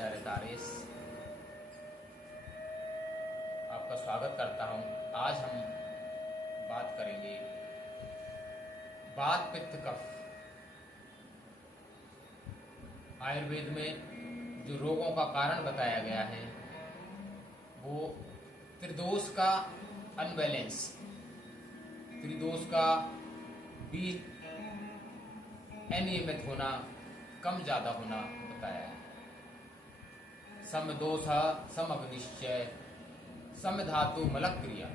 आचार्य तारेश आपका स्वागत करता हूं। आज हम बात करेंगे वात पित्त कफ। आयुर्वेद में जो रोगों का कारण बताया गया है वो त्रिदोष का अनबैलेंस, त्रिदोष का बीच अनियमित होना, कम ज्यादा होना बताया है। सम दोष सम अग्निश्चय सम धातु मलक क्रिया।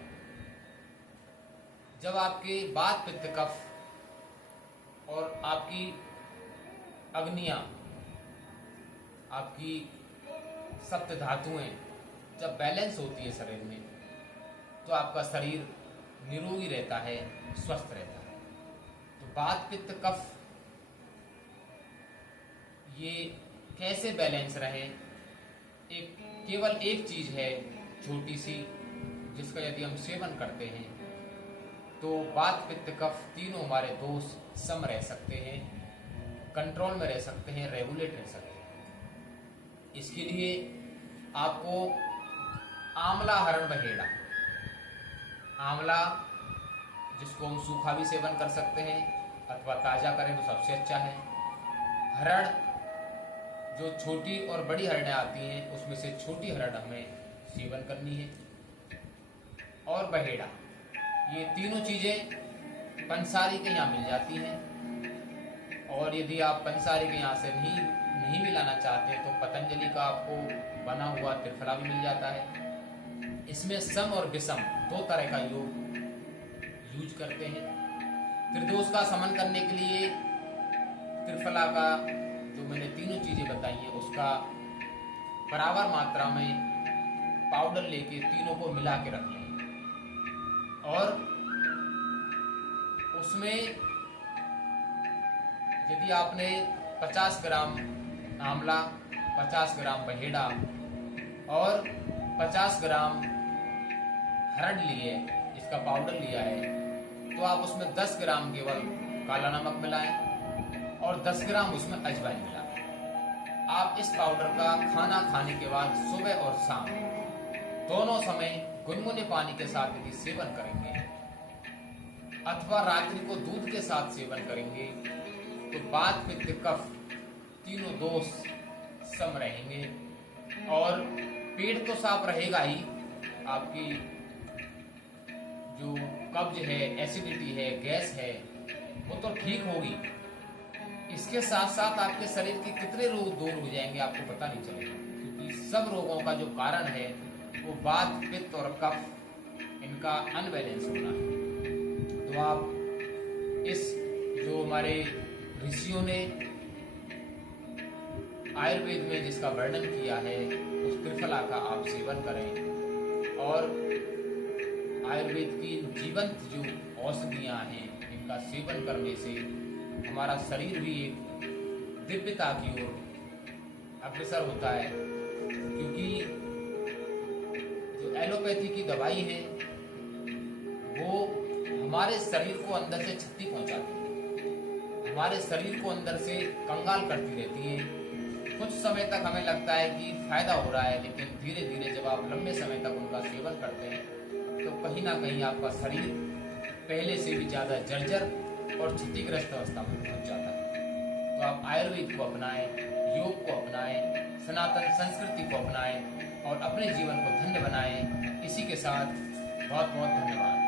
जब आपके वात पित्त कफ और आपकी अग्नियां, आपकी सप्त धातुएं जब बैलेंस होती है शरीर में, तो आपका शरीर निरोगी रहता है, स्वस्थ रहता है। तो वात पित्त कफ ये कैसे बैलेंस रहे? केवल एक चीज है छोटी सी, जिसका यदि हम सेवन करते हैं तो वात पित्त कफ तीनों हमारे दोष सम रह सकते हैं, कंट्रोल में रह सकते हैं, रेगुलेट रह सकते हैं। इसके लिए आपको आंवला हरण बहेड़ा, आंवला जिसको हम सूखा भी सेवन कर सकते हैं अथवा ताजा करें तो सबसे अच्छा है। हरण, जो छोटी और बड़ी हरणें आती हैं उसमें से छोटी हरण हमें सेवन करनी है। और बहेड़ा, ये तीनों चीजें पंसारी के यहाँ मिल जाती हैं। और यदि आप पंसारी के यहाँ से नहीं मिलाना चाहते तो पतंजलि का आपको बना हुआ त्रिफला भी मिल जाता है। इसमें सम और विषम दो तरह का योग यूज करते हैं। त्रिदोष का समन करने के लिए त्रिफला का, जो मैंने तीनों चीजें बताई हैं, उसका बराबर मात्रा में पाउडर लेके तीनों को मिला के रख लें। और उसमें यदि आपने 50 ग्राम आंवला, 50 ग्राम बहेड़ा और 50 ग्राम हरड़ लिए, इसका पाउडर लिया है, तो आप उसमें 10 ग्राम केवल काला नमक मिलाएं और 10 ग्राम उसमें अजवाइन मिलाएं। आप इस पाउडर का खाना खाने के बाद सुबह और शाम दोनों समय गुनगुने पानी के साथ यदि सेवन करेंगे अथवा रात्रि को दूध के साथ सेवन करेंगे तो वात पित्त कफ तीनों दोष सम रहेंगे। और पेट तो साफ रहेगा ही, आपकी जो कब्ज है, एसिडिटी है, गैस है, वो तो ठीक होगी। इसके साथ साथ आपके शरीर के कितने रोग दूर हो जाएंगे आपको पता नहीं चलेगा, क्योंकि सब रोगों का जो कारण है वो वात पित्त और कफ, इनका अनबैलेंस होना है। तो आप इस, जो हमारे ऋषियों ने आयुर्वेद में जिसका वर्णन किया है, उस त्रिफला का आप सेवन करें। और आयुर्वेद की जीवंत जो औषधियां हैं, इनका सेवन करने से हमारा शरीर भी एक दिव्यता की ओर अग्रसर होता है। क्योंकि जो एलोपैथी की दवाई है वो हमारे शरीर को अंदर से क्षति पहुंचाती है, हमारे शरीर को अंदर से कंगाल करती रहती है। कुछ समय तक हमें लगता है कि फायदा हो रहा है, लेकिन धीरे धीरे जब आप लंबे समय तक उनका सेवन करते हैं तो कहीं ना कहीं आपका शरीर पहले से भी ज्यादा जर्जर और क्षतिग्रस्त अवस्था में पहुंच जाता है। तो आप आयुर्वेद को अपनाएं, योग को अपनाएं, सनातन संस्कृति को अपनाएं और अपने जीवन को धन्य बनाएं। इसी के साथ बहुत बहुत धन्यवाद।